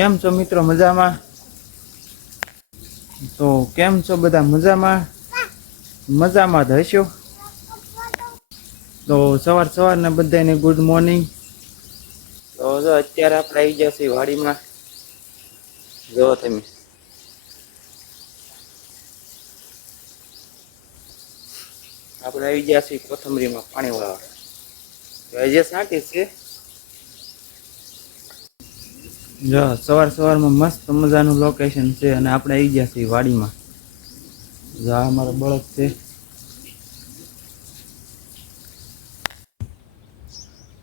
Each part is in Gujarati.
કેમ છો મિત્રો? મજામાં? તો કેમ છો બધા? મજામાં? મજામાં જ હશો. તો સવારના બધાને ગુડ મોર્નિંગ. તો જો અત્યારે આપણે આવી ગયા છીએ વાડીમાં. જો તમે આપણે આવી ગયા છીએ કોથમરીમાં પાણી વાળવા. હજી સાંટી છે. જો સવારમાં મસ્ત મજાનું લોકેશન છે અને આપણે આવી ગયા છીએ વાડીમાં. જો આ અમારો બળદ છે.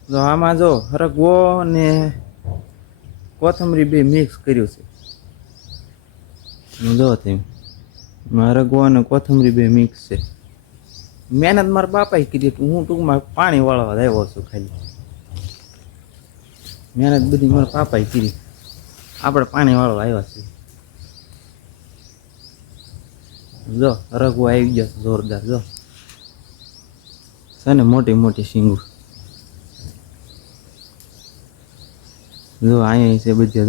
જો આમાં જો હરગવો અને કોથમરી બે મિક્સ કર્યું છે. જો તેમ હરગવો અને કોથમરી બે મિક્સ છે. મહેનત મારા બાપાએ કીધી, હું ટૂંકમાં પાણી વાળવા આવ્યો છું. ખાલી મહેનત બધી મારા પાપાએ કીધી, આપણે પાણી વાળવા આવ્યા છીએ. જો હરગવો આવી ગયો છે જોરદાર. જો છે ને મોટી મોટી શીંગું. જો અહીંયા છે બધે.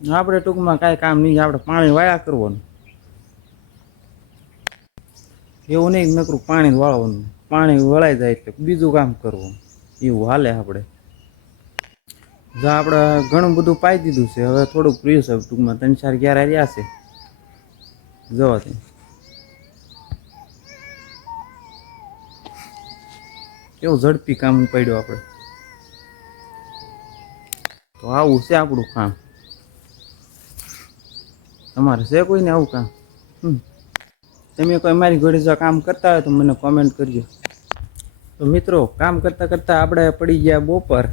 જો આપણે ટૂંકમાં કાંઈ કામ નહીં, આપણે પાણી વાળા કરવાનું. એવું નહીં નકરું પાણી વાળવાનું, પાણી વળાઈ જાય એટલે બીજું કામ કરવાનું, એવું હાલે આપણે. જો આપણે ઘણું બધું પાઈ દીધું છે, હવે થોડુંક પ્રિય છે ટૂંકમાં 3-4 ક્યારે રહ્યા છે. જો તે કેવું ઝડપી કામ પડ્યું આપણે. તો આવું છે આપણું કામ. તમારે છે કોઈને આવું કામ? તમે કોઈ મારી ઘરે જો કામ કરતા હોય તો મને કોમેન્ટ કરજો. તો મિત્રો, કામ કરતાં કરતાં આપણે પડી ગયા બપોર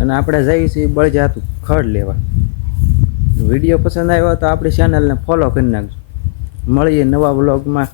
અને આપણે જઈએ છીએ બળજાતું ખડ લેવા. વિડીયો પસંદ આવ્યો તો આપણી ચેનલને ફોલો કરી નાખજો. મળીએ નવા વ્લોગમાં.